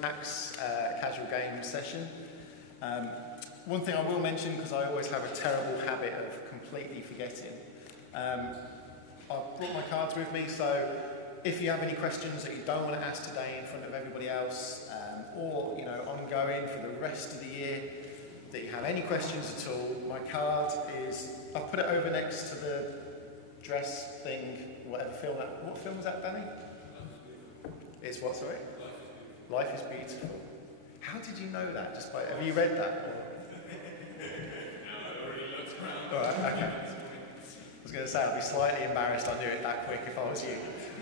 Max casual game session. One thing I will mention, because I always have a terrible habit of completely forgetting, I've brought my cards with me, so if you have any questions that you don't want to ask today in front of everybody else, or ongoing for the rest of the year, that you have any questions at all, my card is, I'll put it over next to the dress thing, whatever film that, what film was that, Danny? It's what, sorry? Life is Beautiful. How did you know that? Just by, have you read that? Alright, okay. I was going to say I'd be slightly embarrassed I knew it that quick if I was you.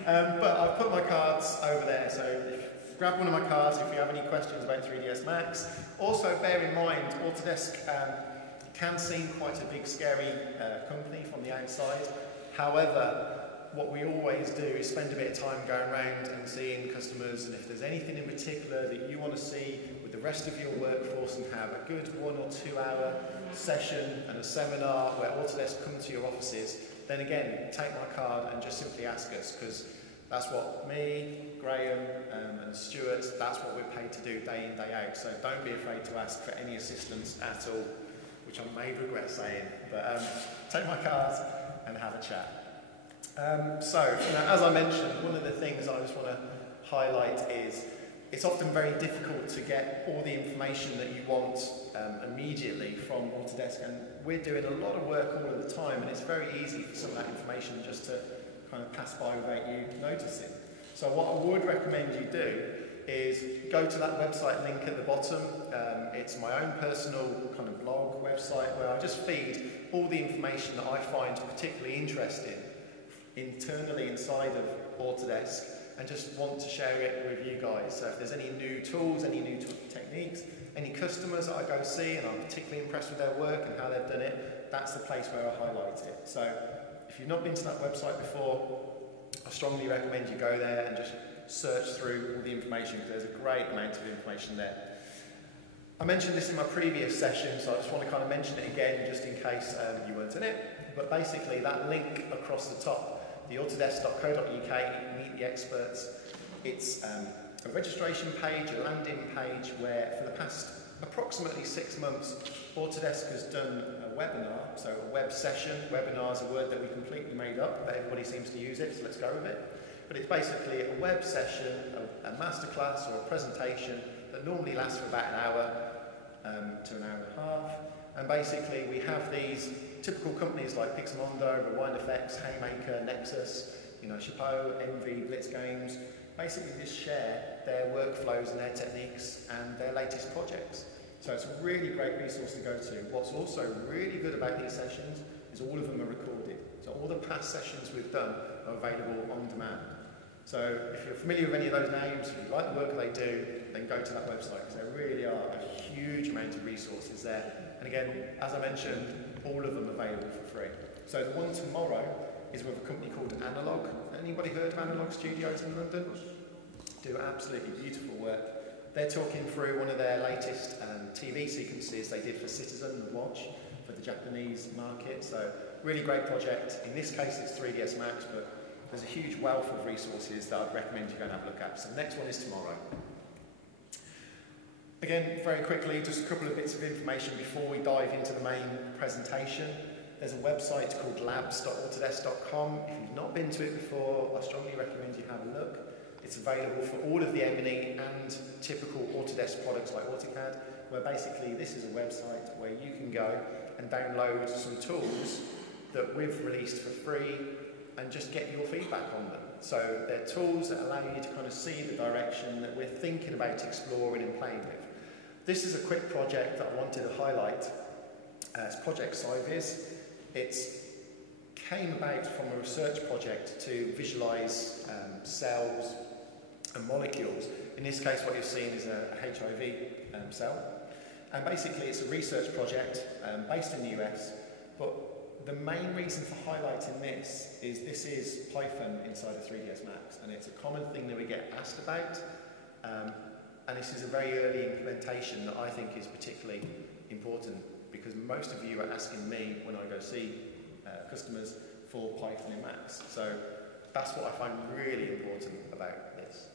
But I've put my cards over there, so grab one of my cards if you have any questions about 3ds Max. Also bear in mind, Autodesk can seem quite a big scary company from the outside. However, what we always do is spend a bit of time going around and seeing customers, and if there's anything in particular that you want to see with the rest of your workforce and have a good 1 or 2 hour session and a seminar where Autodesk come to your offices, then again, take my card and just simply ask us, because that's what me, Graham and Stuart, that's what we're paid to do day in, day out. So don't be afraid to ask for any assistance at all, which I may regret saying, but take my card and have a chat. As I mentioned, one of the things I just want to highlight is it's often very difficult to get all the information that you want immediately from Autodesk, and we're doing a lot of work all of the time, and it's very easy for some of that information just to kind of pass by without you noticing. So what I would recommend you do is go to that website link at the bottom. It's my own personal kind of blog website where I just feed all the information that I find particularly interesting internally inside of Autodesk, and just want to share it with you guys. So if there's any new tools, any new techniques, any customers that I go see and I'm particularly impressed with their work and how they've done it, that's the place where I highlight it. So if you've not been to that website before, I strongly recommend you go there and just search through all the information, because there's a great amount of information there. I mentioned this in my previous session, so I just want to kind of mention it again just in case you weren't in it. But basically that link across the top, the autodesk.co.uk, meet the experts, it's a registration page, a landing page where for the past approximately 6 months Autodesk has done a webinar, so a web session. Webinar is a word that we completely made up, but everybody seems to use it, so let's go with it. But it's basically a web session, a masterclass or a presentation that normally lasts for about an hour to an hour and a half. And basically we have these typical companies like Pixemondo, bluegfx, Haymaker, Nexus, Chapeau, Envy, Blitz Games, basically just share their workflows and their techniques and their latest projects. So it's a really great resource to go to. What's also really good about these sessions is all of them are recorded. So all the past sessions we've done are available on demand. So if you're familiar with any of those names, if you like the work they do, then go to that website, because there really are a huge amount of resources there. And again, as I mentioned, all of them available for free. So the one tomorrow is with a company called Analog. Anybody heard of Analog Studios in London? Do absolutely beautiful work. They're talking through one of their latest TV sequences they did for Citizen Watch for the Japanese market. So really great project. In this case it's 3ds Max, but there's a huge wealth of resources that I'd recommend you go and have a look at. So the next one is tomorrow. Again, very quickly, just a couple of bits of information before we dive into the main presentation. There's a website called labs.autodesk.com. If you've not been to it before, I strongly recommend you have a look. It's available for all of the M&E and typical Autodesk products like AutoCAD, where basically this is a website where you can go and download some tools that we've released for free and just get your feedback on them. So they're tools that allow you to kind of see the direction that we're thinking about exploring and playing with. This is a quick project that I wanted to highlight. It's Project Cyviz. It came about from a research project to visualize cells and molecules. In this case, what you're seeing is a HIV cell. And basically, it's a research project based in the US. But the main reason for highlighting this is Python inside of 3ds Max. And it's a common thing that we get asked about. And this is a very early implementation that I think is particularly important, because most of you are asking me when I go see customers for Python in Max. So that's what I find really important about this.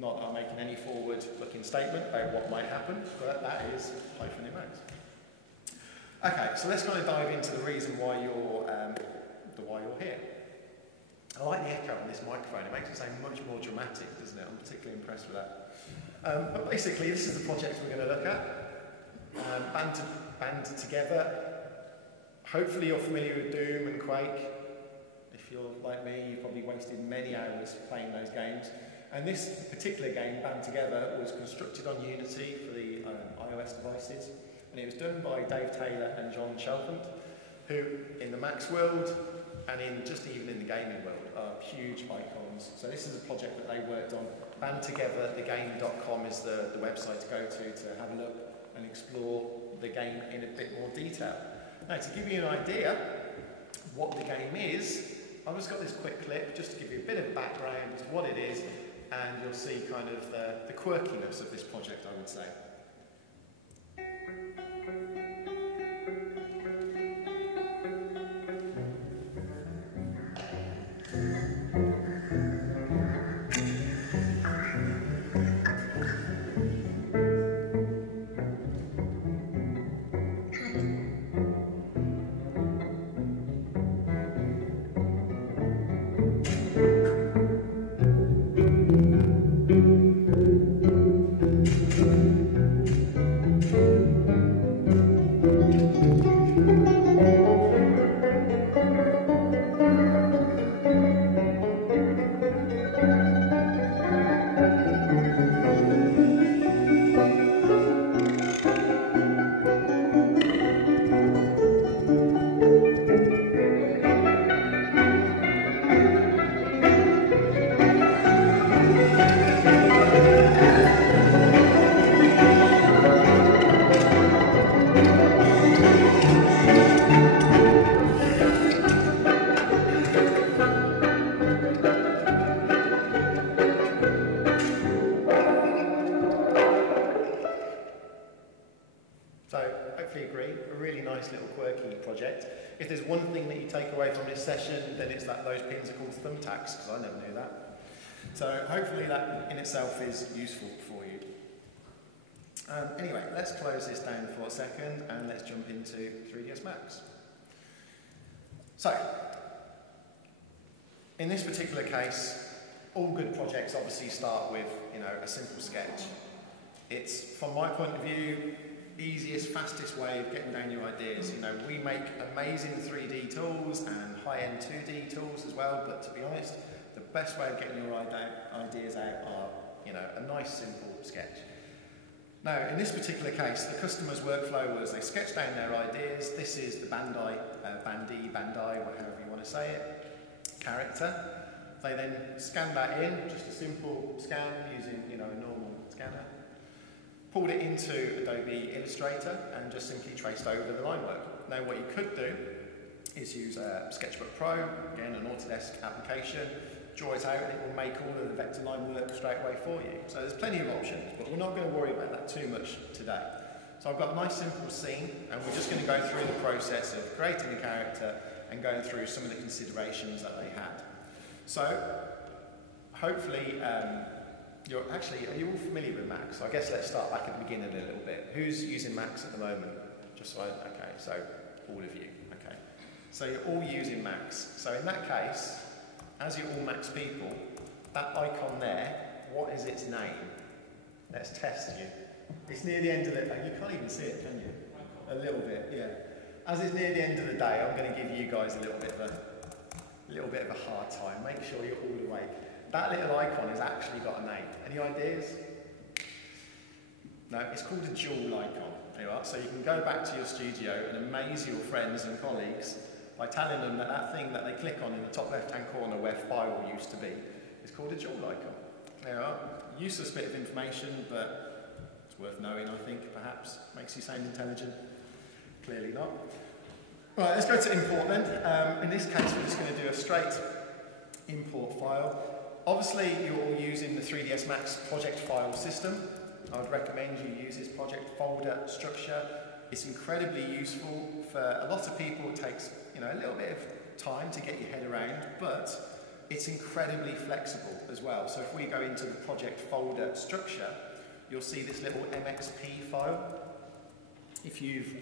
Not that I'm making any forward-looking statement about what might happen, but that is Python in Max. Okay, so let's kind of dive into the reason why you're here. I like the echo on this microphone. It makes it sound much more dramatic, doesn't it? I'm particularly impressed with that. But basically, this is the project we're going to look at. Band together. Hopefully you're familiar with Doom and Quake. If you're like me, you've probably wasted many hours playing those games. And this particular game, Band Together, was constructed on Unity for the iOS devices. And it was done by Dave Taylor and John Shelfant, who in the Max world and even in the gaming world are huge icons. So this is a project that they worked on. Bandtogetherthegame.com is the website to go to have a look and explore the game in a bit more detail. Now, to give you an idea what the game is, I've just got this quick clip just to give you a bit of background as to what it is, and you'll see kind of the quirkiness of this project, I would say. If there's one thing that you take away from this session, then it's that those pins are called thumbtacks, because I never knew that. So hopefully that in itself is useful for you. Anyway, let's close this down for a second and let's jump into 3ds Max. So, in this particular case, all good projects obviously start with, a simple sketch. It's, from my point of view, easiest, fastest way of getting down your ideas. We make amazing 3D tools and high-end 2D tools as well, but to be honest, the best way of getting your ideas out are, a nice, simple sketch. Now, in this particular case, the customer's workflow was they sketched down their ideas. This is the Bandai, however you want to say it, character. They then scanned that in, just a simple scan using, a normal scanner. Pulled it into Adobe Illustrator and just simply traced over the line work. Now what you could do is use Sketchbook Pro, again an Autodesk application, draw it out and it will make all of the vector line work straight away for you. So there's plenty of options, but we're not going to worry about that too much today. So I've got a nice simple scene and we're just going to go through the process of creating a character and going through some of the considerations that they had. So hopefully, are you all familiar with Max? So I guess let's start back at the beginning a little bit. Who's using Max at the moment? Okay, so all of you, okay. So you're all using Max. So in that case, as you're all Max people, that icon there, what is its name? Let's test you. It's near the end of the day. You can't even see it, can you? A little bit, yeah. As it's near the end of the day, I'm going to give you guys a little bit of a hard time. Make sure you're all awake. That little icon has actually got a name. Any ideas? No, it's called a jewel icon. There you are. So you can go back to your studio and amaze your friends and colleagues by telling them that that thing that they click on in the top left-hand corner where file used to be is called a jewel icon. There you are. Useless bit of information, but it's worth knowing, I think, perhaps. Makes you sound intelligent. Clearly not. Right, let's go to import then. In this case, we're just going to do a straight import file. Obviously, you're all using the 3ds Max project file system. I would recommend you use this project folder structure. It's incredibly useful for a lot of people. It takes a little bit of time to get your head around, but it's incredibly flexible as well. So if we go into the project folder structure, you'll see this little MXP file. If you've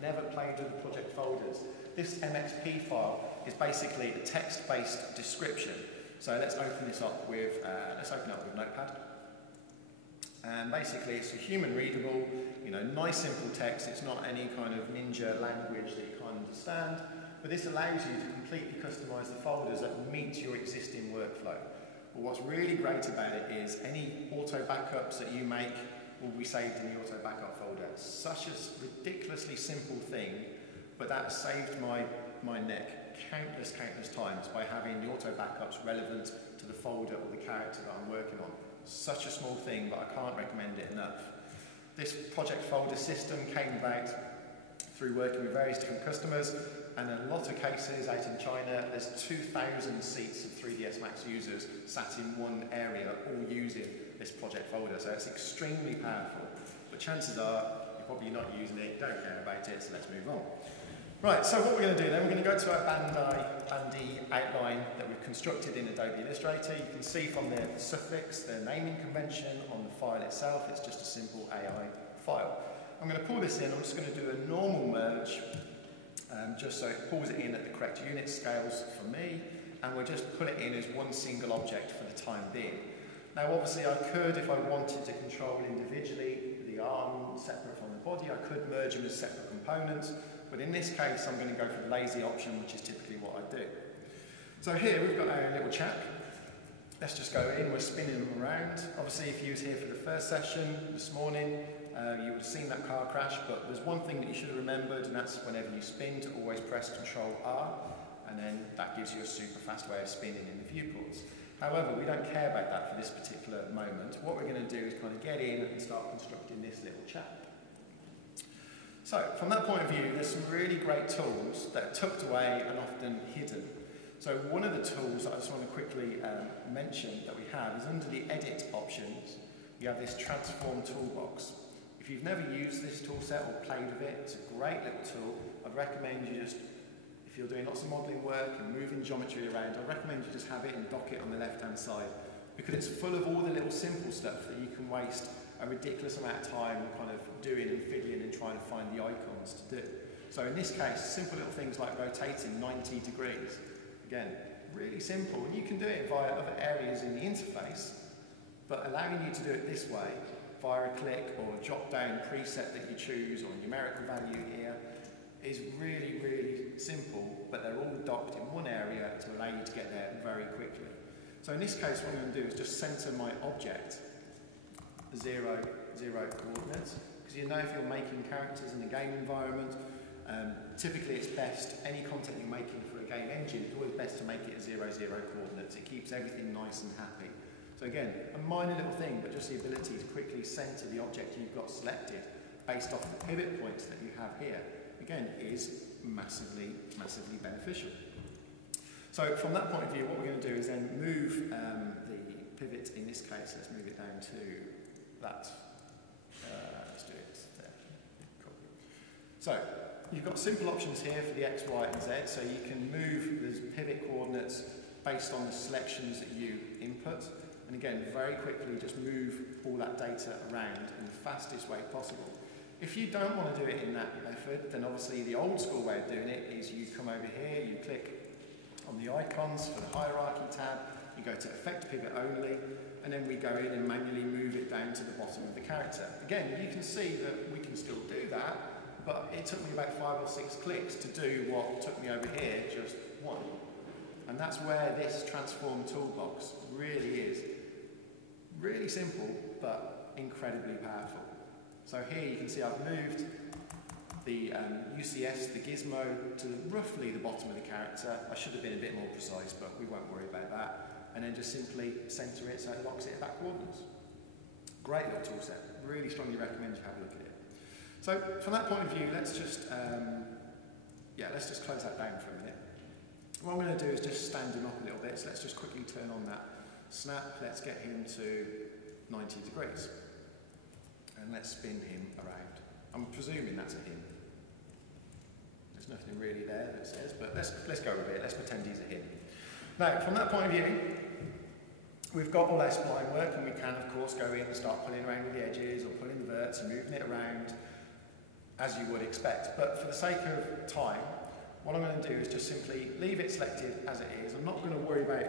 never played with the project folders, this MXP file is basically a text-based description. So let's open this up with, Notepad. And basically it's a human readable, nice simple text. It's not any kind of ninja language that you can't understand. But this allows you to completely customize the folders that meet your existing workflow. But what's really great about it is any auto backups that you make will be saved in the auto backup folder. It's such a ridiculously simple thing, but that saved my neck countless times by having the auto backups relevant to the folder or the character that I'm working on. Such a small thing, but I can't recommend it enough. This project folder system came about through working with various different customers, and in a lot of cases out in China, there's 2,000 seats of 3ds Max users sat in one area, all using this project folder. So it's extremely powerful, but chances are you're probably not using it, don't care about it, so let's move on. Right, so what we're going to do then, we're going to go to our bandy outline that we've constructed in Adobe Illustrator. You can see from the suffix, the naming convention on the file itself, it's just a simple AI file. I'm going to pull this in, I'm just going to do a normal merge, just so it pulls it in at the correct unit scales for me, and we'll just put it in as one single object for the time being. Now obviously I could, if I wanted to control individually the arm separate from the body, I could merge them as separate components, but in this case I'm going to go for the lazy option, which is typically what I do. So here we've got our little chap. Let's just go in, we're spinning them around. Obviously if you was here for the first session this morning, you would have seen that car crash, but there's one thing that you should have remembered, and that's whenever you spin to always press Ctrl R, and then that gives you a super fast way of spinning in the viewports. However, we don't care about that for this particular moment. What we're going to do is kind of get in and start constructing this little chap. So, from that point of view, there's some really great tools that are tucked away and often hidden. So one of the tools that I just want to quickly mention that we have is under the Edit options, you have this Transform toolbox. If you've never used this tool set or played with it, it's a great little tool. I'd recommend you just, if you're doing lots of modelling work and moving geometry around, I'd recommend you just have it and dock it on the left-hand side, because it's full of all the little simple stuff that you can waste a ridiculous amount of time kind of doing and fiddling and trying to find the icons to do. So in this case, simple little things like rotating 90 degrees. Again, really simple, and you can do it via other areas in the interface, but allowing you to do it this way, via a click or a drop-down preset that you choose or a numerical value here, is really, really simple, but they're all docked in one area to allow you to get there very quickly. So in this case, what I'm going to do is just center my object 0, 0 coordinates, because you know if you're making characters in a game environment, typically it's best, any content you're making for a game engine, it's always best to make it 0, 0 coordinates. It keeps everything nice and happy. So again, a minor little thing, but just the ability to quickly center the object you've got selected based off the pivot points that you have here, again, is massively, massively beneficial. So from that point of view, what we're going to do is then move the pivot, in this case, let's move it down to that. Let's do it there. Cool. So you've got simple options here for the X, Y, and Z, so you can move the pivot coordinates based on the selections that you input. And again, very quickly, just move all that data around in the fastest way possible. If you don't want to do it in that method, then obviously the old school way of doing it is you come over here, you click on the icons for the hierarchy tab, you go to Effect Pivot Only, and then we go in and manually move it down to the bottom of the character. Again, you can see that we can still do that, but it took me about 5 or 6 clicks to do what took me over here just 1. And that's where this Transform toolbox really is. Really simple, but incredibly powerful. So here you can see I've moved the UCS, the gizmo, to roughly the bottom of the character. I should have been a bit more precise, but we won't worry about that. And then just simply center it so it locks it at back coordinates. Great little tool set. Really strongly recommend you have a look at it. So from that point of view, let's just close that down for a minute. What I'm going to do is just stand him up a little bit. So let's just quickly turn on that snap. Let's get him to 90 degrees. And let's spin him around. I'm presuming that's a him. There's nothing really there that says, but let's go with it. Let's pretend he's a him. Now, from that point of view, we've got all our spline work, and we can, of course, go in and start pulling around with the edges or pulling the verts and moving it around as you would expect. But for the sake of time, what I'm going to do is just simply leave it selected as it is. I'm not going to worry about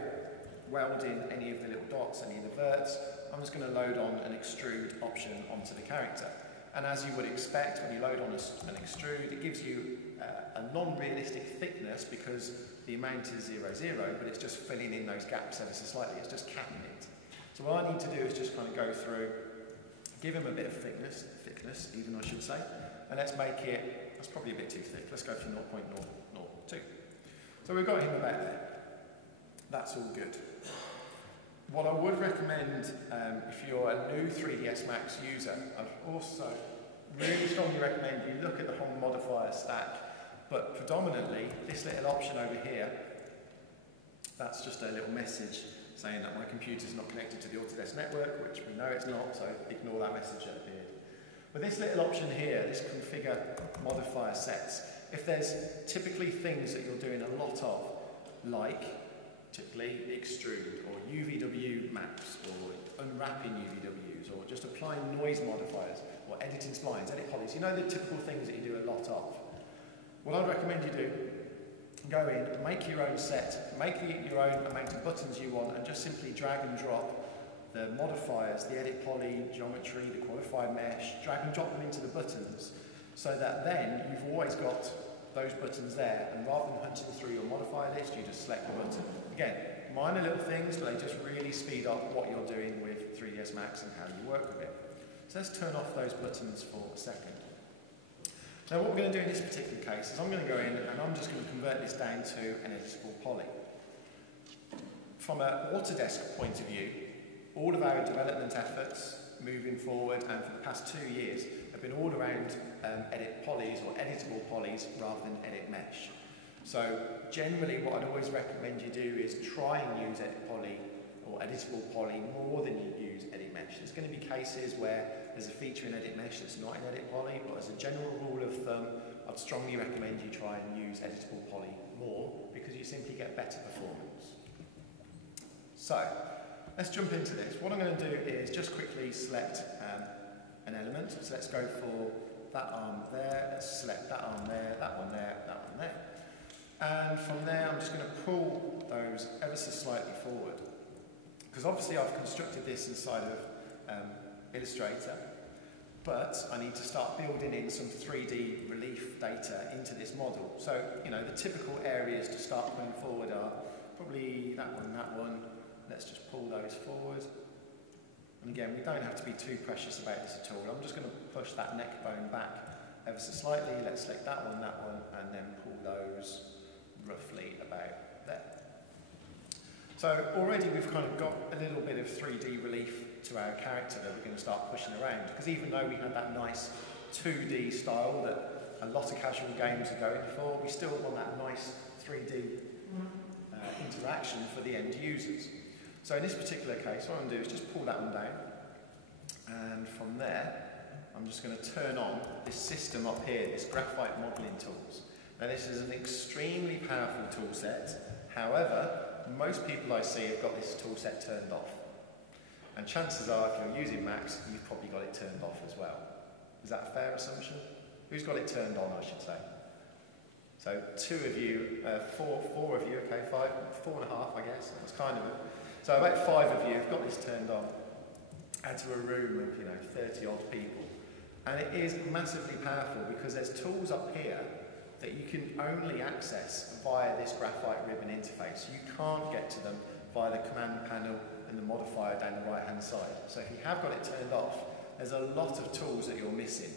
welding any of the little dots, any of the verts. I'm just going to load on an extrude option onto the character. And as you would expect, when you load on an extrude, it gives you a non-realistic thickness because the amount is 0, 0, but it's just filling in those gaps ever so slightly. It's just capping it. So what I need to do is just kind of go through, give him a bit of thickness even I should say, and let's make it, that's probably a bit too thick. Let's go for 0.002. So we've got him about there. That's all good. What I would recommend if you're a new 3ds Max user, I'd also really strongly recommend you look at the whole modifier stack, but predominantly this little option over here, that's just a little message saying that my computer's not connected to the Autodesk network, which we know it's not, so ignore that message that appeared. But this little option here, this configure modifier sets, if there's typically things that you're doing a lot of, like typically extrude or UVW maps or unwrapping UVWs or just applying noise modifiers or editing splines, edit polys, you know the typical things that you do a lot of. What I'd recommend you do, go in, make your own set, make your own amount of buttons you want and just simply drag and drop the modifiers, the edit poly, geometry, the qualified mesh, drag and drop them into the buttons so that then you've always got those buttons there, and rather than hunting through your modifier list, you just select the button. Again, minor little things, but they just really speed up what you're doing with 3ds Max and how you work with it. So let's turn off those buttons for a second. Now what we're going to do in this particular case is I'm going to go in and I'm just going to convert this down to an editable poly. From an Autodesk point of view, all of our development efforts moving forward and for the past 2 years have been all around edit polys or editable polys rather than edit mesh. So generally what I'd always recommend you do is try and use edit poly or editable poly more than you use edit mesh. There's going to be cases where there's a feature in edit mesh that's not in edit poly, but as a general rule of thumb, I'd strongly recommend you try and use editable poly more because you simply get better performance. So let's jump into this. What I'm going to do is just quickly select an element. So let's go for that arm there, let's select that arm there, that one there, that one there. And from there I'm just going to pull those ever so slightly forward. Because obviously I've constructed this inside of Illustrator, but I need to start building in some 3D relief data into this model. So, you know, the typical areas to start pulling forward are probably that one. Let's just pull those forward. And again, we don't have to be too precious about this at all. I'm just going to push that neck bone back ever so slightly. Let's select that one, and then pull those roughly about there. So already we've kind of got a little bit of 3D relief to our character that we're going to start pushing around. Because even though we had that nice 2D style that a lot of casual games are going for, we still want that nice 3D interaction for the end users. So in this particular case, what I'm going to do is just pull that one down, and from there, I'm just going to turn on this system up here, this graphite modelling tools. Now this is an extremely powerful tool set, however, most people I see have got this tool set turned off. And chances are, if you're using Max, you've probably got it turned off as well. Is that a fair assumption? Who's got it turned on, I should say? So 2 of you, 4 of you, okay, 5, 4.5 I guess, that's kind of it. So about 5 of you have got this turned on out of a room of, you know, 30 odd people. And it is massively powerful because there's tools up here that you can only access via this graphite ribbon interface. You can't get to them via the command panel and the modifier down the right hand side. So if you have got it turned off, there's a lot of tools that you're missing.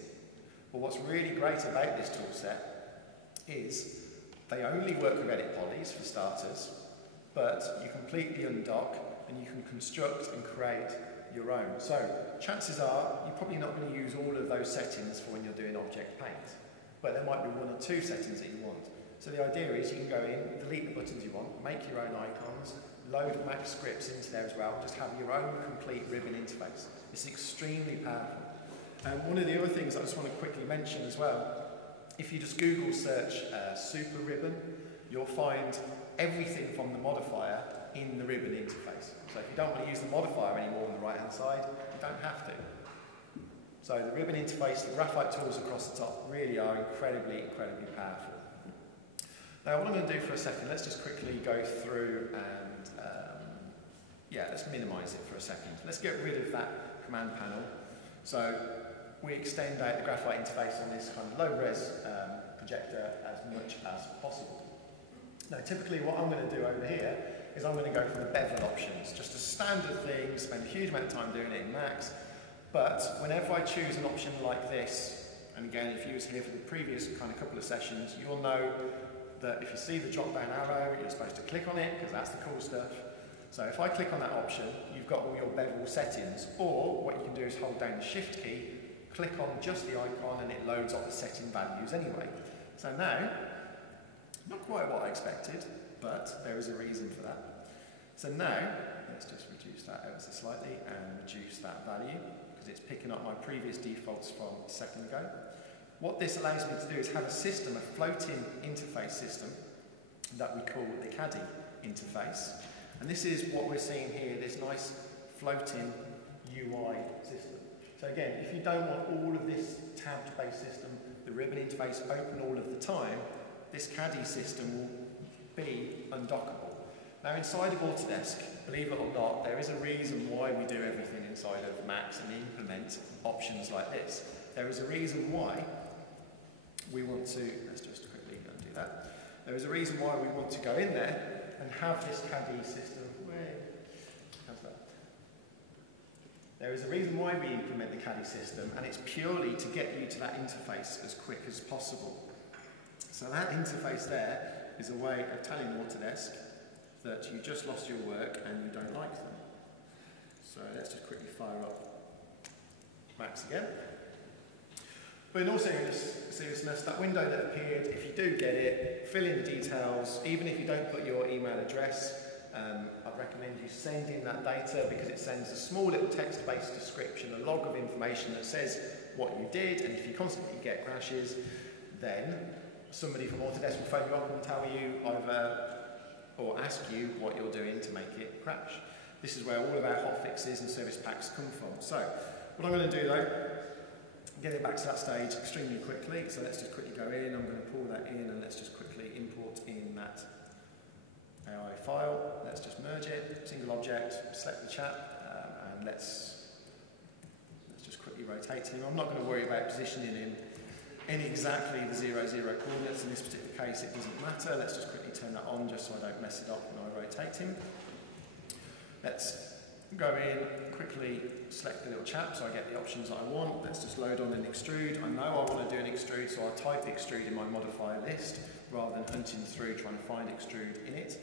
But what's really great about this tool set is they only work with edit polys for starters, but you completely undock and you can construct and create your own. So chances are you're probably not going to use all of those settings for when you're doing object paint, but there might be 1 or 2 settings that you want. So the idea is you can go in, delete the buttons you want, make your own icons, load Max scripts into there as well, just have your own complete ribbon interface. It's extremely powerful. And one of the other things I just want to quickly mention as well, if you just Google search super ribbon, you'll find everything from the modifier in the ribbon interface. So if you don't want to use the modifier anymore on the right hand side, you don't have to. So the ribbon interface, the graphite tools across the top really are incredibly, incredibly powerful. Now what I'm going to do for a second, let's just quickly go through and let's minimise it for a second. Let's get rid of that command panel. So we extend out the graphite interface on this kind of low-res projector as much as possible. Now typically what I'm going to do over here is I'm going to go for the bevel options, just a standard thing, spend a huge amount of time doing it in Max, but whenever I choose an option like this, and again if you was here for the previous kind of couple of sessions, you'll know that if you see the drop down arrow, you're supposed to click on it because that's the cool stuff. So if I click on that option, you've got all your bevel settings, or what you can do is hold down the shift key, click on just the icon and it loads up the setting values anyway. So now, not quite what I expected, but there is a reason for that. So now, let's just reduce that ever so slightly and reduce that value because it's picking up my previous defaults from a second ago. What this allows me to do is have a system, a floating interface system that we call the caddy interface. And this is what we're seeing here, this nice floating UI system. So again, if you don't want all of this tabbed-based system, the ribbon interface open all of the time, this caddy system will be undockable. Now inside of Autodesk, believe it or not, there is a reason why we do everything inside of Max and implement options like this. There is a reason why we want to, let's just quickly undo that. There is a reason why we want to go in there and have this caddy system. How's that? There is a reason why we implement the caddy system, and it's purely to get you to that interface as quick as possible. So that interface there is a way of telling Autodesk that you just lost your work and you don't like them. So let's just quickly fire up Max again. But in all seriousness, that window that appeared, if you do get it, fill in the details. Even if you don't put your email address, I'd recommend you send in that data because it sends a small little text-based description, a log of information that says what you did, and if you constantly get crashes, then somebody from Autodesk will phone you up and tell you or ask you what you're doing to make it crash. This is where all of our hotfixes and service packs come from. So, what I'm going to do though, get it back to that stage extremely quickly. So let's just quickly go in, I'm going to pull that in and let's just quickly import in that AI file. Let's just merge it, single object, select the chap, and let's just quickly rotate him. I'm not going to worry about positioning him in exactly the 0, 0 coordinates. In this particular case it doesn't matter. Let's just quickly turn that on just so I don't mess it up when I rotate him. Let's go in, quickly select the little chap so I get the options that I want. Let's just load on an extrude. I know I want to do an extrude, so I'll type extrude in my modifier list rather than hunting through trying to find extrude in it.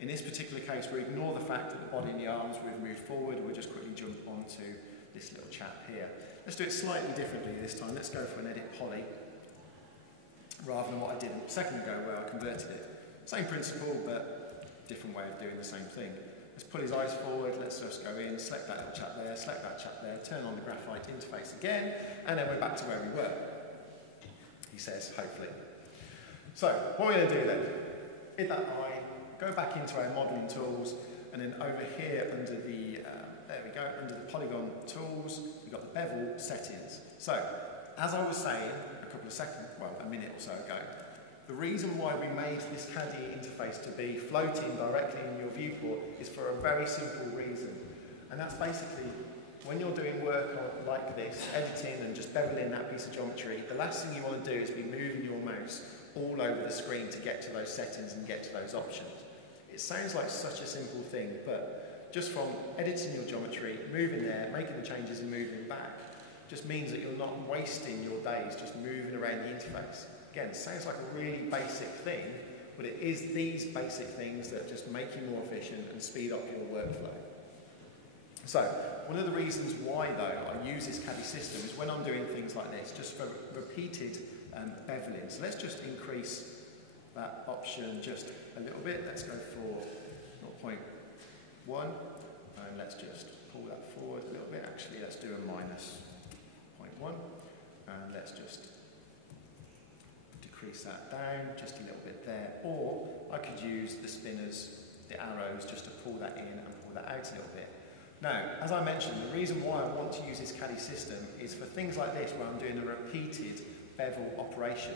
In this particular case, we ignore the fact that the body and the arms we've moved forward. We'll just quickly jump onto this little chap here. Let's do it slightly differently this time. Let's go for an edit poly rather than what I did a second ago where I converted it. Same principle, but different way of doing the same thing. Let's pull his eyes forward, let's just go in, select that little chap there, select that chap there, turn on the graphite interface again, and then we're back to where we were. He says, hopefully. So, what we're going to do then, hit that eye, go back into our modelling tools, and then over here under the, there we go, under the polygon tools, we've got the bevel settings. So, as I was saying a minute or so ago, the reason why we made this caddy interface to be floating directly in your viewport is for a very simple reason. And that's basically, when you're doing work like this, editing and just beveling that piece of geometry, the last thing you want to do is be moving your mouse all over the screen to get to those settings and get to those options. It sounds like such a simple thing, but just from editing your geometry, moving there, making the changes and moving back, just means that you're not wasting your days just moving around the interface. Again, it sounds like a really basic thing, but it is these basic things that just make you more efficient and speed up your workflow. So, one of the reasons why, though, I use this caddy system is when I'm doing things like this, just for repeated beveling. So let's just increase that option just a little bit. Let's go for 0.1, and let's just pull that forward a little bit. Actually, let's do a -0.1, and let's just decrease that down just a little bit there, or I could use the spinners, the arrows, just to pull that in and pull that out a little bit. Now, as I mentioned, the reason why I want to use this caddy system is for things like this where I'm doing a repeated bevel operation,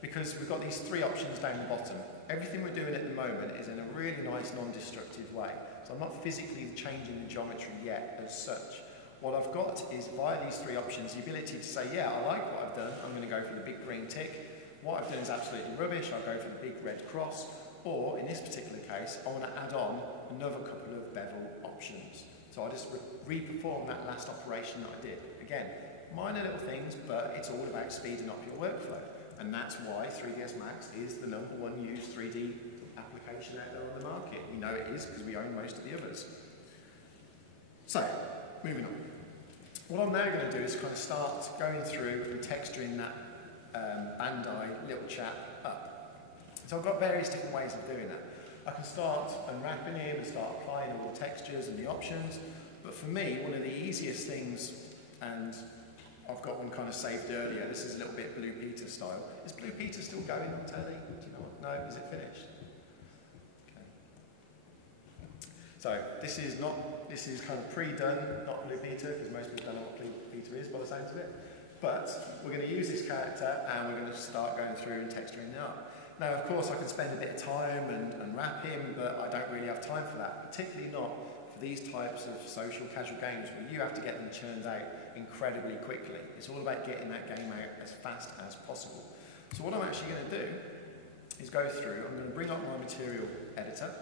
because we've got these three options down the bottom. Everything we're doing at the moment is in a really nice non-destructive way, so I'm not physically changing the geometry yet as such. What I've got is, via these three options, the ability to say, yeah, I like what I've done, I'm going to go for the big green tick. What I've done is absolutely rubbish, I'll go for the big red cross, or in this particular case, I want to add on another couple of bevel options. So I just re-perform that last operation that I did. Again, minor little things, but it's all about speeding up your workflow. And that's why 3ds Max is the #1 used 3D application out there on the market. We know it is because we own most of the others. So, moving on. What I'm now going to do is kind of start going through and texturing that Bandai little chap up. So I've got various different ways of doing that. I can start unwrapping him and start applying all the textures and the options, but for me, one of the easiest things, and I've got one kind of saved earlier, this is a little bit Blue Peter style. Is Blue Peter still going on telly? Do you know what? No, is it finished? Okay. So this is kind of pre-done, not Blue Peter, because most people don't know what Blue Peter is by the sounds of it. But we're going to use this character and we're going to start going through and texturing it up. Now, of course, I can spend a bit of time and wrap him, but I don't really have time for that, particularly not for these types of social casual games where you have to get them churned out incredibly quickly. It's all about getting that game out as fast as possible. So what I'm actually going to do is go through, I'm going to bring up my material editor.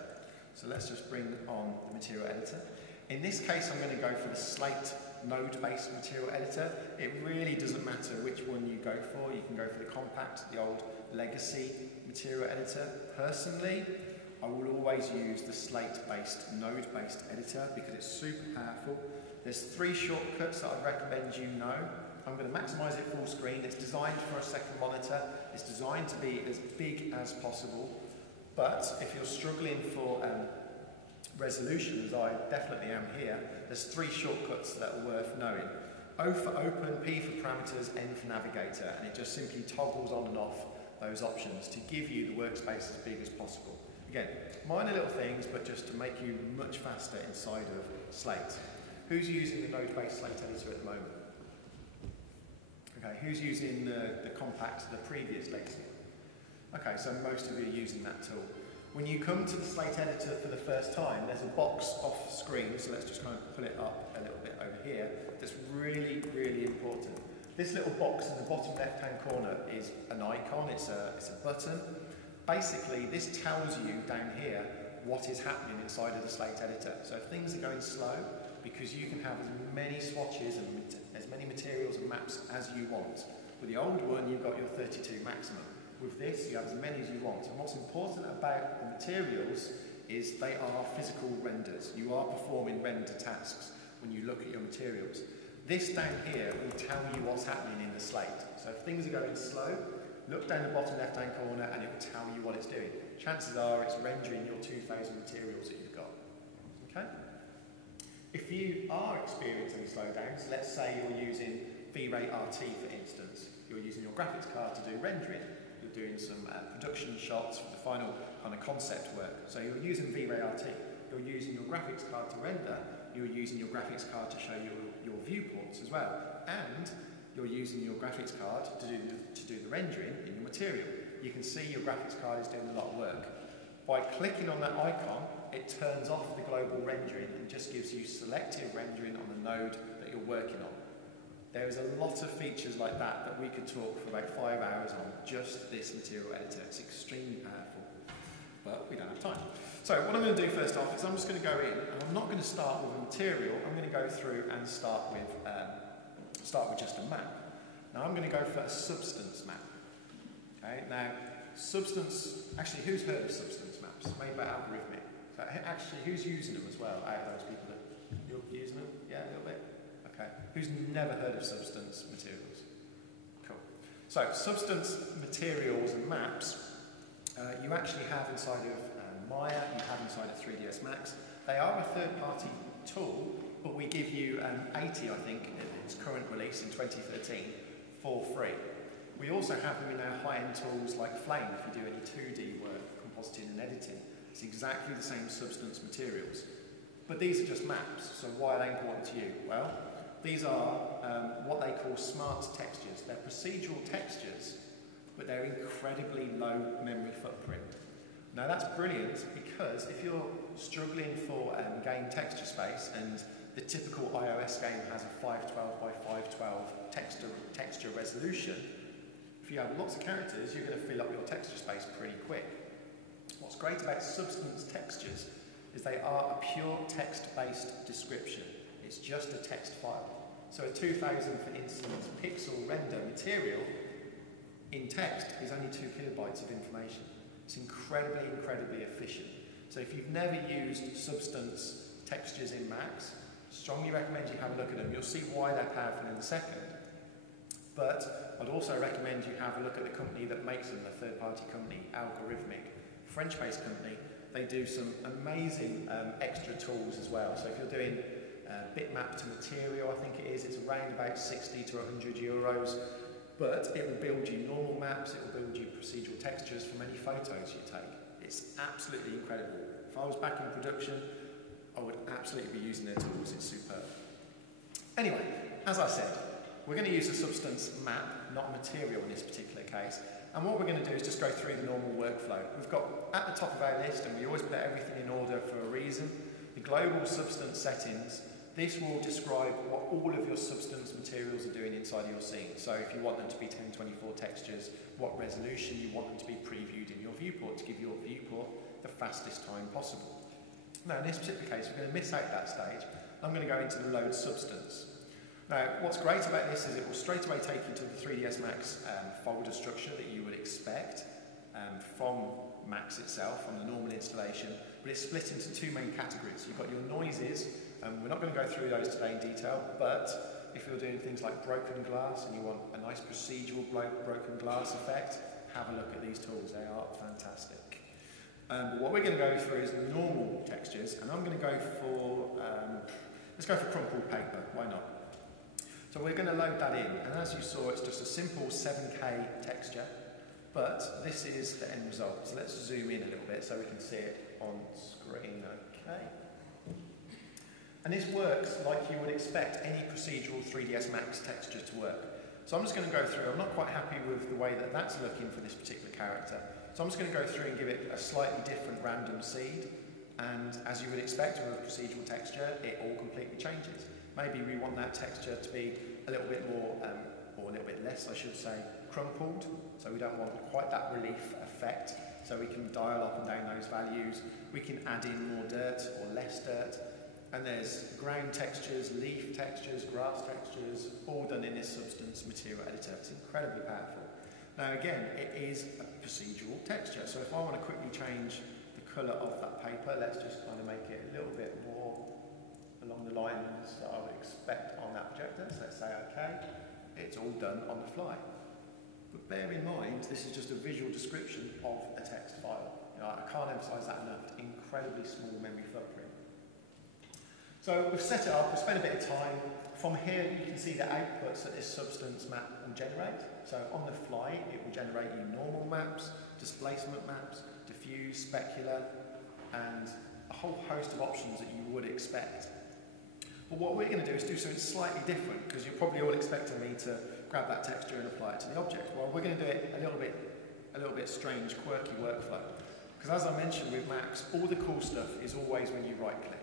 So let's just bring on the material editor. In this case, I'm going to go for the Slate node-based material editor. It really doesn't matter which one you go for. You can go for the compact, the old legacy material editor. Personally, I will always use the Slate-based, node-based editor because it's super powerful. There's 3 shortcuts that I'd recommend you know. I'm going to maximize it full screen. It's designed for a second monitor. It's designed to be as big as possible. But if you're struggling for resolution, as I definitely am here, there's 3 shortcuts that are worth knowing. O for open, P for parameters, N for navigator, and it just simply toggles on and off those options to give you the workspace as big as possible. Again, minor little things, but just to make you much faster inside of Slate. Who's using the node-based Slate editor at the moment? Okay, who's using the compact, the previous legacy? Okay, so most of you are using that tool. When you come to the Slate editor for the first time, there's a box off screen, so let's just kind of pull it up a little bit over here, that's really, really important. This little box in the bottom left-hand corner is an icon, it's a button. Basically, this tells you down here what is happening inside of the Slate editor. So if things are going slow, because you can have as many swatches and as many materials and maps as you want. With the old one, you've got your 32 maximum. With this, you have as many as you want. And what's important about the materials is they are physical renders. You are performing render tasks when you look at your materials. This down here will tell you what's happening in the Slate. So if things are going slow, look down the bottom left-hand corner and it will tell you what it's doing. Chances are it's rendering your 2,000 materials that you've got. Okay? If you are experiencing any slowdowns, let's say you're using V-Ray RT for instance, you're using your graphics card to do rendering, you're doing some production shots for the final kind of concept work. So you're using V-Ray RT, you're using your graphics card to render, you're using your graphics card to show your viewports as well, and you're using your graphics card to do the rendering in your material. You can see your graphics card is doing a lot of work. By clicking on that icon, it turns off the global rendering and just gives you selective rendering on the node that you're working on. There is a lot of features like that we could talk for about 5 hours on just this material editor. It's extremely powerful, but we don't have time. So what I'm going to do first off is I'm just going to go in, and I'm not going to start with a material. I'm going to go through and start with just a map. Now I'm going to go for a substance map. Okay, now substance, actually who's heard of substance maps? Made by Algorithmic. So actually who's using them as well out of those people that you're using them? Yeah, a little bit? Okay. Who's never heard of substance materials? Cool. So substance materials and maps you actually have inside of Maya, you have inside of 3ds Max. They are a third-party tool, but we give you 80, I think, in its current release in 2013, for free. We also have them in our high-end tools like Flame if you do any 2D work, compositing and editing. It's exactly the same substance materials. But these are just maps, so why are they important to you? Well, these are what they call smart textures. They're procedural textures, but they're incredibly low memory footprint. Now that's brilliant because if you're struggling for game texture space, and the typical iOS game has a 512 by 512 texture resolution, if you have lots of characters, you're going to fill up your texture space pretty quick. What's great about substance textures is they are a pure text-based description. It's just a text file. So a 2000, for instance, pixel render material in text is only 2 kilobytes of information. It's incredibly, incredibly efficient. So if you've never used substance textures in Macs, strongly recommend you have a look at them. You'll see why they're powerful in a second. But I'd also recommend you have a look at the company that makes them, the third-party company, Algorithmic, French-based company. They do some amazing extra tools as well. So if you're doing bitmap to material, I think it is, it's around about 60 to 100 euros. But it will build you normal maps, it will build you procedural textures from any photos you take. It's absolutely incredible. If I was back in production, I would absolutely be using their tools. It's superb. Anyway, as I said, we're going to use a substance map, not a material in this particular case. And what we're going to do is just go through the normal workflow. We've got at the top of our list, and we always put everything in order for a reason, the global substance settings. This will describe what all of your substance materials are doing inside your scene. So if you want them to be 1024 textures, what resolution you want them to be previewed in your viewport to give your viewport the fastest time possible. Now in this particular case, we're going to miss out that stage. I'm going to go into the load substance. Now what's great about this is it will straight away take you to the 3ds Max folder structure that you would expect from Max itself, on the normal installation, but it's split into 2 main categories. You've got your noises. We're not going to go through those today in detail, but if you're doing things like broken glass and you want a nice procedural broken glass effect, have a look at these tools. They are fantastic. But what we're going to go through is the normal textures, and I'm going to go for, let's go for crumpled paper. Why not? So we're going to load that in, and as you saw, it's just a simple 7K texture, but this is the end result. So let's zoom in a little bit so we can see it on screen. Okay. And this works like you would expect any procedural 3ds Max texture to work. So I'm just going to go through. I'm not quite happy with the way that that's looking for this particular character. So I'm just going to go through and give it a slightly different random seed. And as you would expect with a procedural texture, it all completely changes. Maybe we want that texture to be a little bit more, or a little bit less, I should say, crumpled. So we don't want quite that relief effect. So we can dial up and down those values. We can add in more dirt or less dirt. And there's ground textures, leaf textures, grass textures, all done in this substance material editor. It's incredibly powerful. Now again, it is a procedural texture. So if I want to quickly change the colour of that paper, let's just kind of make it a little bit more along the lines that I would expect on that projector. So let's say OK. It's all done on the fly. But bear in mind, this is just a visual description of a text file. You know, I can't emphasise that enough. Incredibly small memory footprint. So we've set it up, we've spent a bit of time. From here you can see the outputs that this substance map will generate. So on the fly it will generate you normal maps, displacement maps, diffuse, specular, and a whole host of options that you would expect. But what we're going to do is do something slightly different, because you're probably all expecting me to grab that texture and apply it to the object. Well, we're going to do it a little bit strange, quirky workflow. Because as I mentioned with Max, all the cool stuff is always when you right click.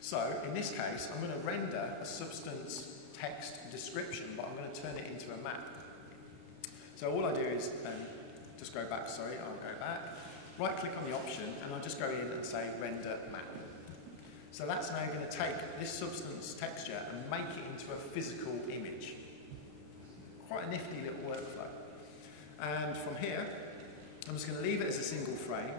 So, in this case, I'm going to render a substance text description, but I'm going to turn it into a map. So all I do is, just go back, sorry, I'll go back, right click on the option, and I'll just go in and say render map. So that's now going to take this substance texture and make it into a physical image. Quite a nifty little workflow. And from here, I'm just going to leave it as a single frame.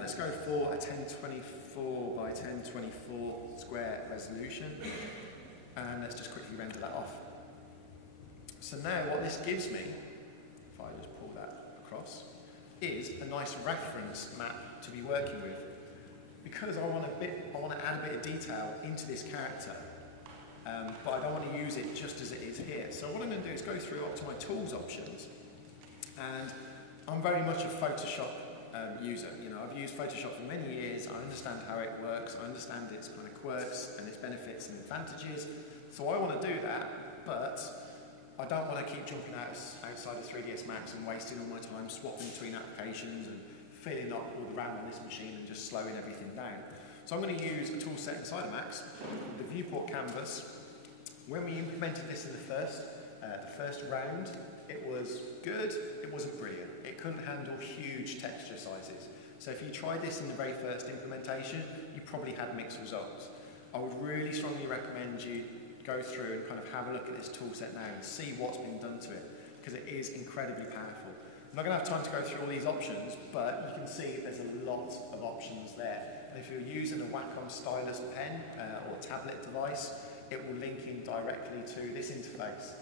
Let's go for a 1024 by 1024 square resolution, and let's just quickly render that off. So now what this gives me, if I just pull that across, is a nice reference map to be working with. Because I want to add a bit of detail into this character, but I don't want to use it just as it is here. So what I'm going to do is go through up to my tools options, and I'm very much a Photoshop user. You know, I've used Photoshop for many years. I understand how it works. I understand its kind of quirks and its benefits and advantages. So I want to do that, but I don't want to keep jumping outside of 3ds Max and wasting all my time swapping between applications and filling up all the RAM on this machine and just slowing everything down. So I'm going to use a tool set inside of Max, the viewport canvas. When we implemented this in the first round, it was good, it wasn't brilliant. It couldn't handle huge texture sizes. So if you tried this in the very first implementation, you probably had mixed results. I would really strongly recommend you go through and kind of have a look at this tool set now and see what's been done to it, because it is incredibly powerful. I'm not going to have time to go through all these options, but you can see there's a lot of options there. And if you're using a Wacom stylus pen or tablet device, it will link in directly to this interface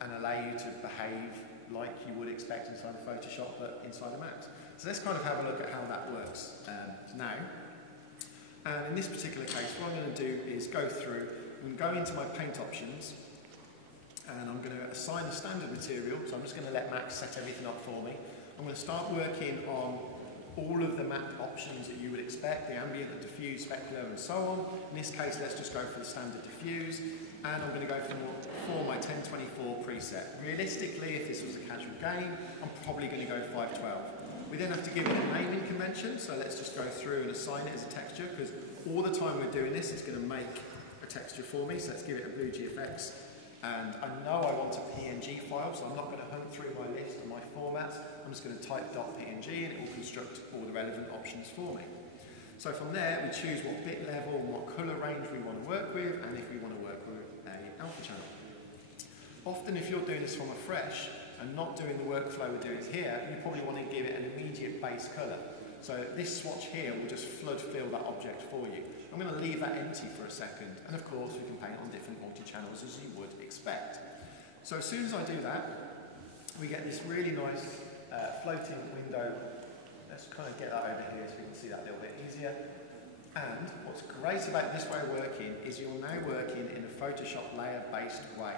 and allow you to behave like you would expect inside of Photoshop, but inside of Max. So let's kind of have a look at how that works now. And in this particular case, what I'm going to do is go through and go into my paint options, and I'm going to assign a standard material. So I'm just going to let Max set everything up for me. I'm going to start working on all of the map options that you would expect, the ambient, the diffuse, specular, and so on. In this case, let's just go for the standard diffuse, and I'm going to go for my 1024 preset. Realistically, if this was a casual game, I'm probably going to go 512. We then have to give it a naming convention, so let's just go through and assign it as a texture, because all the time we're doing this, it's going to make a texture for me. So let's give it a bluegfx. And I know I want a PNG file, so I'm not going to hunt through my list of my formats. I'm just going to type .png and it will construct all the relevant options for me. So from there, we choose what bit level and what colour range we want to work with, and if we want to work with an alpha channel. Often if you're doing this from a fresh and not doing the workflow we're doing here, you probably want to give it an immediate base colour. So this swatch here will just flood fill that object for you. I'm going to leave that empty for a second, and of course we can paint on different multi-channels as you would expect. So as soon as I do that, we get this really nice floating window. Let's kind of get that over here so we can see that a little bit easier. And what's great about this way of working is you're now working in a Photoshop layer-based way.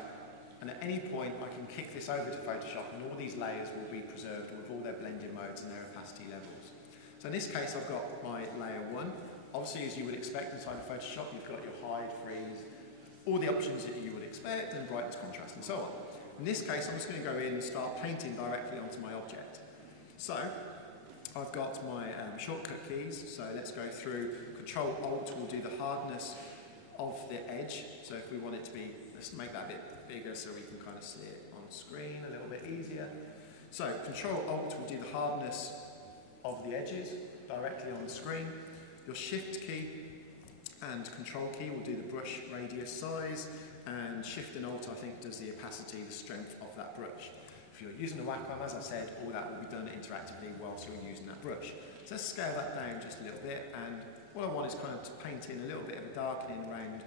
And at any point I can kick this over to Photoshop and all these layers will be preserved with all their blending modes and their opacity levels. So in this case I've got my layer 1. Obviously, as you would expect inside of Photoshop, you've got your hide, freeze, all the options that you would expect, and brightness, contrast, and so on. In this case, I'm just going to go in and start painting directly onto my object. So, I've got my shortcut keys, so let's go through. Control-Alt will do the hardness of the edge, so if we want it to be, let's make that a bit bigger so we can kind of see it on the screen a little bit easier. So, Control-Alt will do the hardness of the edges directly on the screen. Your Shift key and Control key will do the brush radius size, and Shift and Alt I think does the opacity, the strength of that brush. If you're using a Wacom, as I said, all that will be done interactively whilst you're using that brush. So let's scale that down just a little bit, and what I want is kind of to paint in a little bit of a darkening around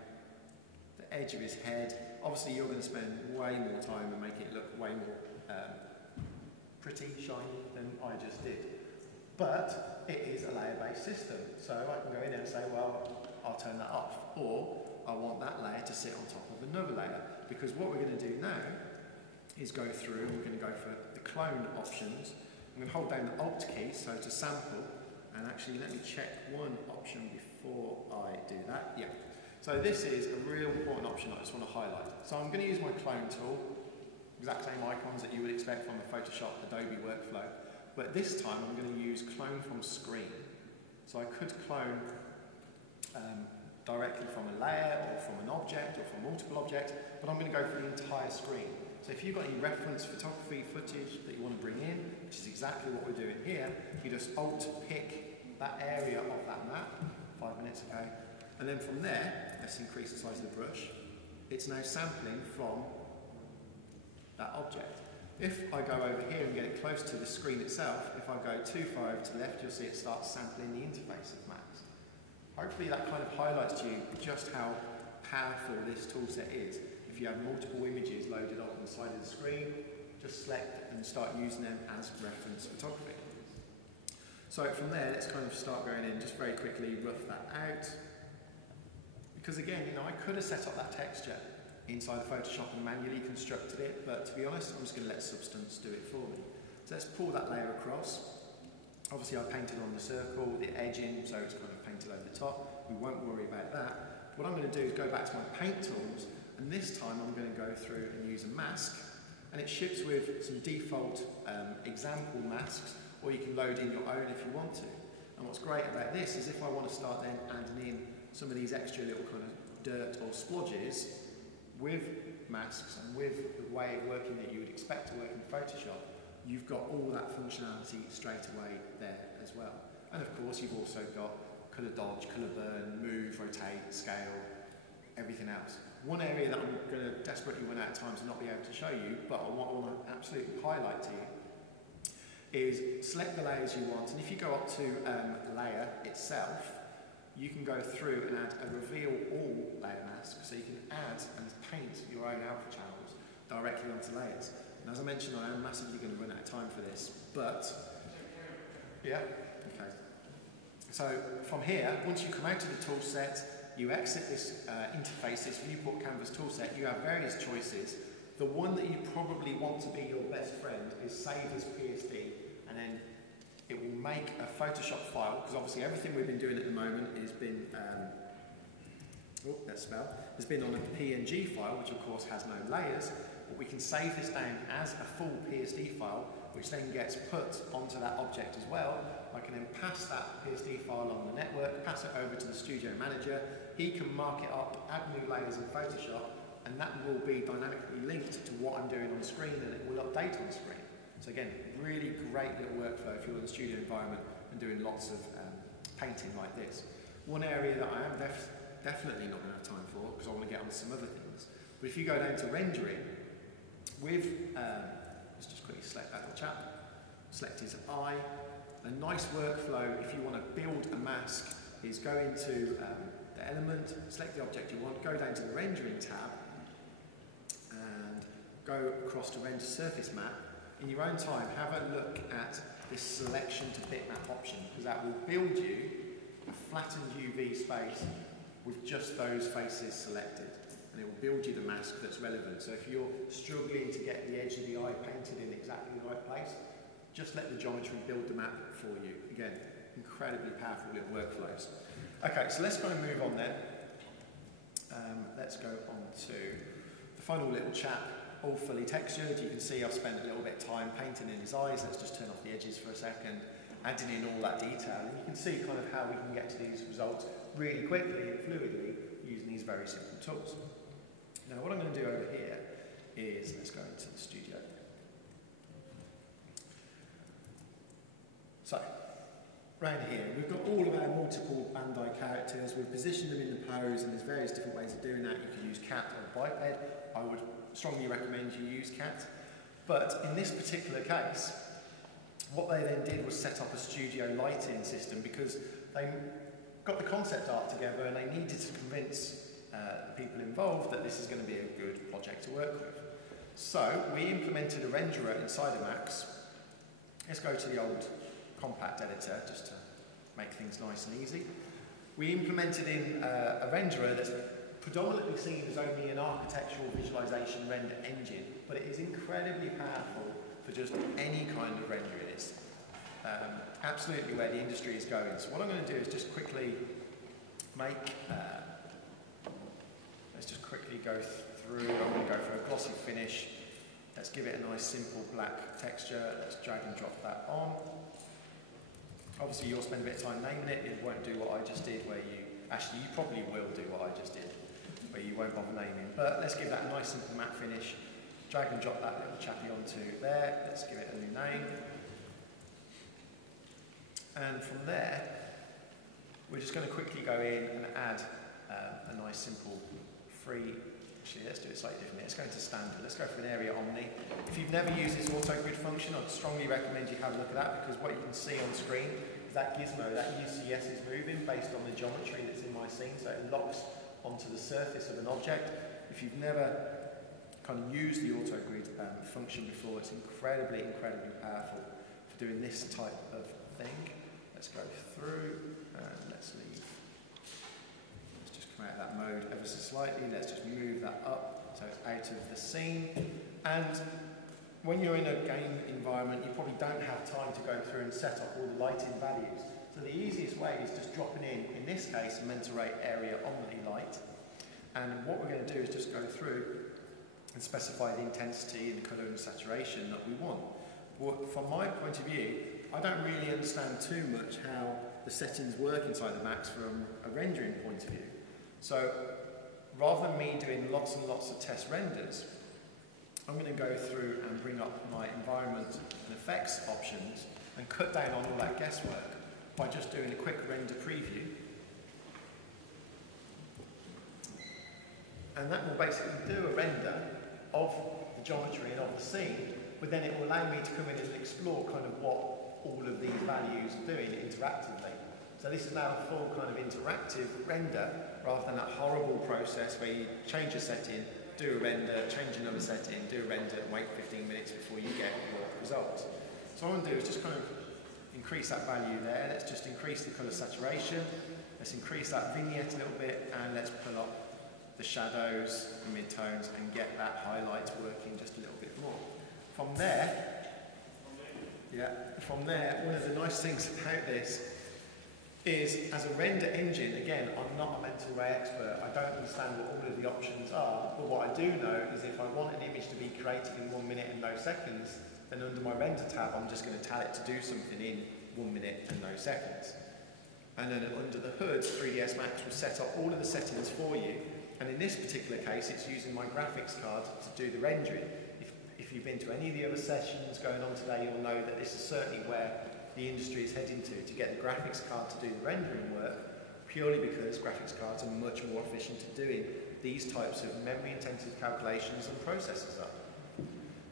the edge of his head. Obviously you're going to spend way more time and make it look way more pretty, shiny than I just did. But it is a layer-based system, so I can go in there and say, well, I'll turn that off, or I want that layer to sit on top of another layer, because what we're going to do now is go through, we're going to go for the clone options. I'm going to hold down the Alt key, so to sample, and actually let me check one option before I do that. Yeah, so this is a real important option I just want to highlight. So I'm going to use my clone tool, exact same icons that you would expect from the Photoshop Adobe workflow. But this time I'm going to use clone from screen. So I could clone directly from a layer or from an object or from multiple objects, but I'm going to go for the entire screen. So if you've got any reference photography footage that you want to bring in, which is exactly what we're doing here, you just Alt pick that area of that map, 5 minutes ago, and then from there, let's increase the size of the brush. It's now sampling from that object. If I go over here and get it close to the screen itself, if I go too far over to the left, you'll see it starts sampling the interface of Max. Hopefully that kind of highlights to you just how powerful this toolset is. If you have multiple images loaded up on the side of the screen, just select and start using them as reference photography. So from there, let's kind of start going in, just very quickly rough that out. Because again, you know, I could have set up that texture inside of Photoshop and manually constructed it, but to be honest, I'm just going to let Substance do it for me. So let's pull that layer across. Obviously I painted on the circle, the edging, so it's kind of painted over the top. We won't worry about that. What I'm going to do is go back to my paint tools, and this time I'm going to go through and use a mask, and it ships with some default example masks, or you can load in your own if you want to. And what's great about this is if I want to start then adding in some of these extra little kind of dirt or splodges with masks and with the way of working that you would expect to work in Photoshop, you've got all that functionality straight away there as well. And of course you've also got colour dodge, colour burn, move, rotate, scale, everything else. One area that I'm going to desperately run out of time to not be able to show you, but what I want to absolutely highlight to you, is select the layers you want, and if you go up to layer itself, you can go through and add a reveal all layer mask, so you can add and paint your own alpha channels directly onto layers. And as I mentioned, I am massively going to run out of time for this, but yeah, okay. So from here, once you come out of the tool set, you exit this interface, this viewport canvas tool set, you have various choices. The one that you probably want to be your best friend is save as PSD, and then it will make a Photoshop file, because obviously everything we've been doing at the moment has been, has been on a PNG file, which of course has no layers, but we can save this down as a full PSD file, which then gets put onto that object as well. I can then pass that PSD file on the network, pass it over to the studio manager, he can mark it up, add new layers in Photoshop, and that will be dynamically linked to what I'm doing on screen, and it will update on screen. So again, really great little workflow if you're in the studio environment and doing lots of painting like this. One area that I am definitely not going to have time for, because I want to get on to some other things, but if you go down to rendering, with, let's just quickly select that little chap, select his eye. A nice workflow if you want to build a mask is go into the element, select the object you want, go down to the rendering tab, and go across to render surface map. In your own time, have a look at this selection to bitmap option, because that will build you a flattened UV space with just those faces selected, and it will build you the mask that's relevant. So if you're struggling to get the edge of the eye painted in exactly the right place, just let the geometry build the map for you. Again, incredibly powerful little workflows. Okay, so let's go and move on then. Let's go on to the final little chap, all fully textured. You can see I've spent a little bit of time painting in his eyes. Let's just turn off the edges for a second, adding in all that detail. And you can see kind of how we can get to these results really quickly and fluidly using these very simple tools. Now what I'm going to do over here is, let's go into the studio. So, around here, we've got all of our multiple Bandai characters. We've positioned them in the pose, and there's various different ways of doing that. You can use cat or biped. I would strongly recommend you use cat. But in this particular case, what they then did was set up a studio lighting system, because they got the concept art together and they needed to convince the people involved that this is going to be a good project to work with. So, we implemented a renderer inside of Max. Let's go to the old compact editor just to make things nice and easy. We implemented in a renderer that's predominantly seen as only an architectural visualization render engine, but it is incredibly powerful for just any kind of render it is. Absolutely where the industry is going. So what I'm going to do is just quickly make, let's just quickly go through. I'm going to go for a glossy finish. Let's give it a nice simple black texture. Let's drag and drop that on. Obviously you'll spend a bit of time naming it. It won't do what I just did, where you, actually you probably will do what I just did, where you won't bother naming. But let's give that a nice simple matte finish. Drag and drop that little chappy onto there. Let's give it a new name. And from there, we're just going to quickly go in and add a nice simple free, actually let's do it slightly differently. Let's go into standard. Let's go for an area omni. If you've never used this auto grid function, I'd strongly recommend you have a look at that, because what you can see on screen is that gizmo, that UCS is moving based on the geometry that's in my scene, so it locks onto the surface of an object. If you've never kind of used the auto grid function before, it's incredibly, incredibly powerful for doing this type of thing. Let's go through and let's leave. Let's just come out of that mode ever so slightly. Let's just move that up. so it's out of the scene. And when you're in a game environment, you probably don't have time to go through and set up all the lighting values. So the easiest way is just dropping in this case, mental rate area on the light. And what we're going to do is just go through and specify the intensity and colour and saturation that we want. But from my point of view, I don't really understand too much how the settings work inside the Max from a rendering point of view. So rather than me doing lots and lots of test renders, I'm going to go through and bring up my environment and effects options and cut down on all that guesswork by just doing a quick render preview. And that will basically do a render of the geometry and of the scene, but then it will allow me to come in and explore kind of what all of these values are doing interactively. So this is now a full kind of interactive render rather than that horrible process where you change a setting, do a render, change another setting, do a render, and wait 15 minutes before you get your results. So what I'm going to do is just kind of increase that value there. Let's just increase the colour saturation. Let's increase that vignette a little bit, and let's pull up the shadows, the midtones, and get that highlight working just a little bit more. From there, one of the nice things about this is, as a render engine, again, I'm not a mental ray expert, I don't understand what all of the options are, but what I do know is if I want an image to be created in 1 minute and no seconds, then under my render tab, I'm just going to tell it to do something in 1 minute and no seconds. And then under the hood, 3ds Max will set up all of the settings for you, and in this particular case, it's using my graphics card to do the rendering. If you've been to any of the other sessions going on today, you'll know that this is certainly where the industry is heading to get the graphics card to do the rendering work, purely because graphics cards are much more efficient at doing these types of memory-intensive calculations and processes are.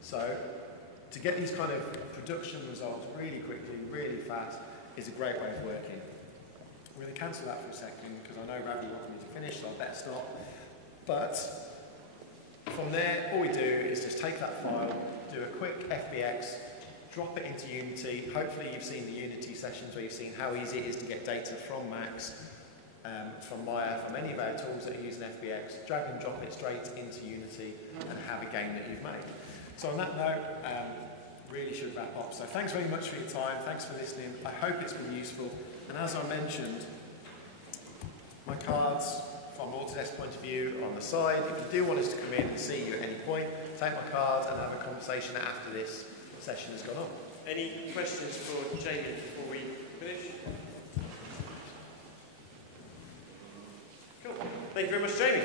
So, to get these kind of production results really quickly, really fast, is a great way of working. We're going to cancel that for a second, because I know Ravi wants me to finish, so I better stop. But from there, all we do is just take that file, do a quick FBX, drop it into Unity. Hopefully you've seen the Unity sessions where you've seen how easy it is to get data from Max, from Maya, from any of our tools that are using FBX, drag and drop it straight into Unity and have a game that you've made. So on that note, really should wrap up. So thanks very much for your time, thanks for listening. I hope it's been useful. And as I mentioned, my cards from Autodesk point of view are on the side. If you do want us to come in and see you at any point, take my cards and have a conversation after this session has gone on. Any questions for Jamie before we finish? Cool. Thank you very much, Jamie.